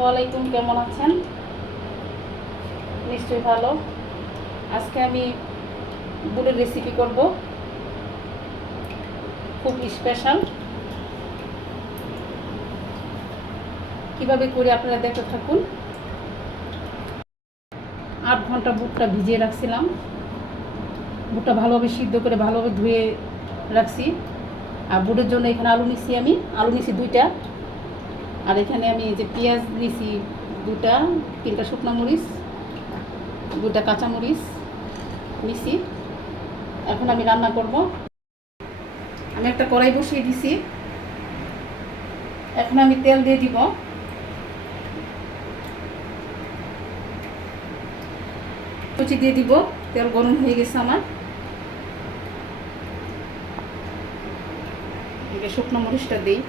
আসসালামু আলাইকুম, কেমন আছেন? নিশ্চয়ই ভালো। আজকে আমি বুটের রেসিপি করব। খুব স্পেশাল কীভাবে করে আপনারা দেখতে থাকুন। আট ঘণ্টা বুটটা ভিজিয়ে রাখছিলাম। বুটটা ভালোভাবে সিদ্ধ করে ভালোভাবে ধুয়ে রাখছি। আর বুটের জন্য এখানে আলু নিছি আমি। আলু নিছি দুইটা। আর এখানে আমি যে পেঁয়াজ নিছি দুটা, তিনটা শুকনো মরিচ, দুটা কাঁচা মরিচ নিছি এখন আমি রান্না করব। আমি একটা কড়াই বসিয়ে দিছি। এখন আমি তেল দিয়ে দিব। কুচি দিয়ে দিব। তেল গরম হয়ে গেছে আমার। শুকনো মরিচটা দিই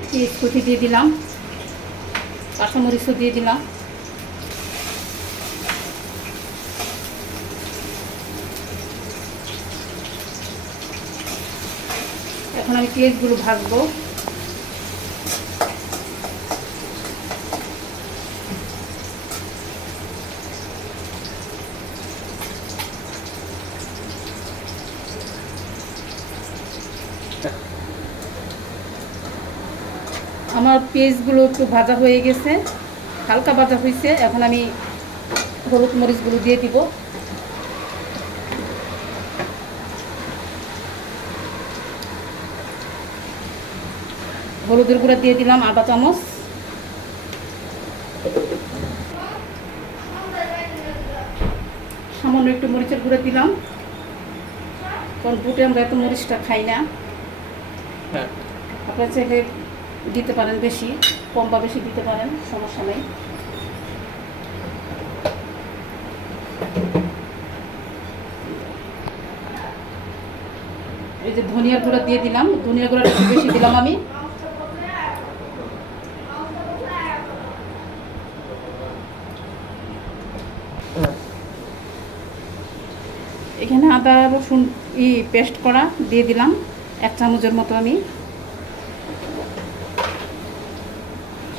পেঁয়াজ কুচি দিয়ে দিলাম। কাঁচামরিচও দিয়ে দিলাম। এখন আমি পেঁয়াজগুলো ভাজবো। আমার পেঁয়াজগুলো একটু ভাজা হয়ে গেছে হালকা ভাজা হয়েছে এখন আমি হলুদ মরিচগুলো দিয়ে দিব। হলুদের গুঁড়া দিয়ে দিলাম আধা চামচ। সামান্য একটু মরিচের গুঁড়া দিলাম। কারণ বুটে আমরা এত মরিচটা খাই না। আপনার চাইলে দিতে পারেন বেশি, কম বা বেশি দিতে পারেন, সমস্যা নেই। এই যে ধনিয়ার গুঁড়া দিয়ে দিলাম, ধনিয়ার গুঁড়া একটু বেশি দিলাম আমি। এখানে আদা রসুন ই পেস্ট করা দিয়ে দিলাম, এক চামচের মতো আমি।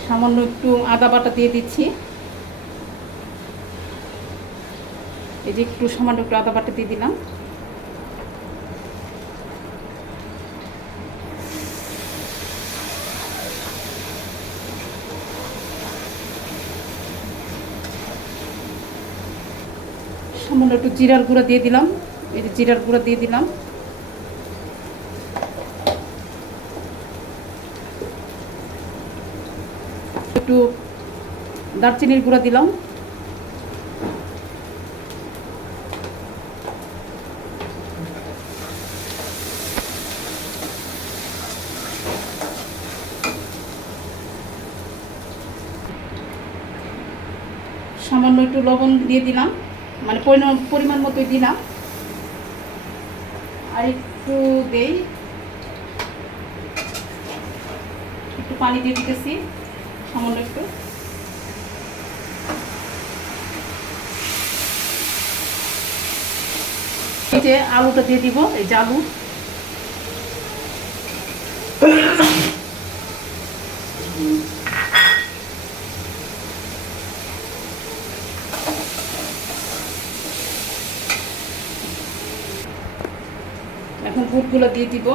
সামান্য একটু আদা বাটা দিয়ে দিচ্ছি। এই যে একটু সামান্য একটু আদা বাটা দিয়ে দিলাম। সামান্য একটু জিরার গুঁড়া দিয়ে দিলাম। এই যে জিরার গুঁড়া দিয়ে দিলাম। একটু দারচিনির গুঁড়া দিলাম। সামান্য একটু লবণ দিয়ে দিলাম। মানে পরিমাণ মতোই দিলাম। আর একটু দেই। একটু পানি দিয়ে দিতেছি। সামান্য একটু। যে আলুটা দিয়ে দিব এই যে আলু। এখন বুটগুলো দিয়ে দিব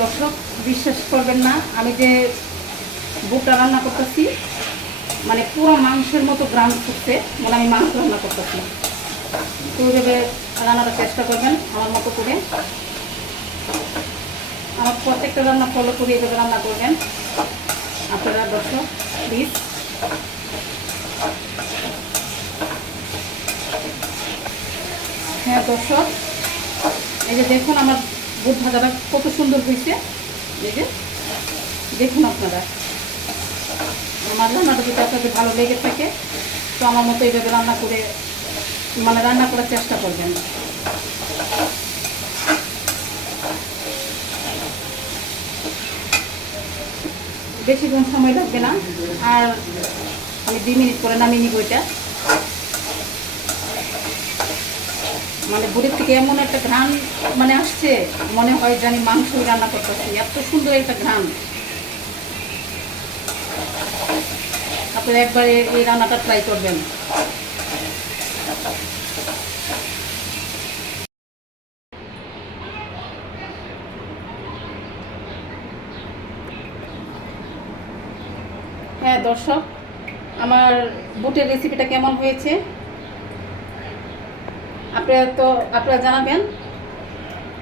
দর্শক বিশ্বাস করবেন না, আমি যে বুকটা রান্না করতেছি মানে পুরো মাংসের মতো গ্রাম করতে মানে আমি মাংস রান্না করতেছি। তো ওইভাবে রান্নাটা চেষ্টা করবেন, আমার মতো করে। আমার প্রত্যেকটা রান্না ফলো করে এইভাবে রান্না করবেন। আপনারা দর্শক প্লিজ হ্যাঁ দর্শক, এই যে দেখুন আমার বুট ভাজাটা কত সুন্দর হয়েছে। যে দেখুন আপনারা। আমার রান্নাটা যদি আপনাদের ভালো লেগে থাকে, তো আমার মতো এইভাবে রান্না করে মানে রান্না করার চেষ্টা করবেন। বেশিক্ষণ সময় লাগবে না। আর আমি দুই মিনিট পরে নামিয়ে নিব এটা। মানে বুড়ির থেকে এমন একটা ঘ্রাণ মানে আসছে, মনে হয় যে মাংস রান্না করতেছি। এত সুন্দর একটা ঘ্রাণ। আপনারা একবার এই রান্নাটা ট্রাই করবেন। হ্যাঁ দর্শক, আমার বুটের রেসিপিটা কেমন হয়েছে? আপনারা তো আপনারা জানাবেন।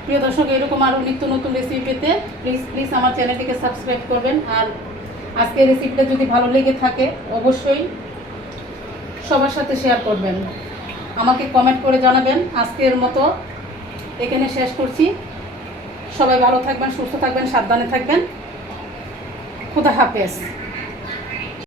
প্রিয় দর্শক, এরকম আরও নিত্য নতুন রেসিপি পেতে প্লিজ প্লিজ আমার চ্যানেলটিকে সাবস্ক্রাইব করবেন। আর আজকের রেসিপিটা যদি ভালো লেগে থাকে, অবশ্যই সবার সাথে শেয়ার করবেন। আমাকে কমেন্ট করে জানাবেন। আজকের মতো এখানে শেষ করছি। সবাই ভালো থাকবেন, সুস্থ থাকবেন, সাবধানে থাকবেন। খুদা হাফেজ।